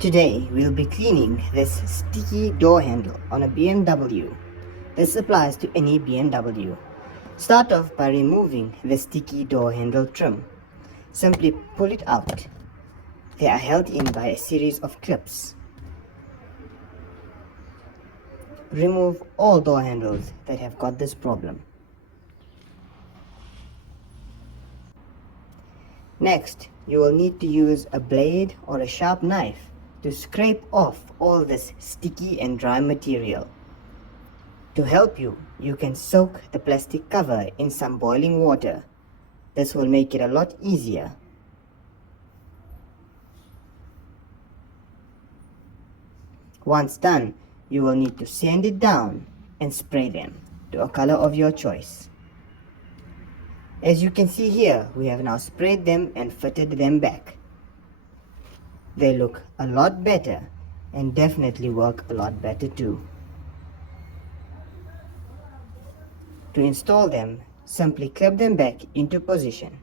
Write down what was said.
Today we'll be cleaning this sticky door handle on a BMW. This applies to any BMW. Start off by removing the sticky door handle trim. Simply pull it out. They are held in by a series of clips. Remove all door handles that have got this problem. Next, you will need to use a blade or a sharp knife to scrape off all this sticky and dry material. To help you, you can soak the plastic cover in some boiling water. This will make it a lot easier. Once done, you will need to sand it down and spray them to a color of your choice. As you can see here, we have now sprayed them and fitted them back. They look a lot better and definitely work a lot better too. To install them, simply clip them back into position.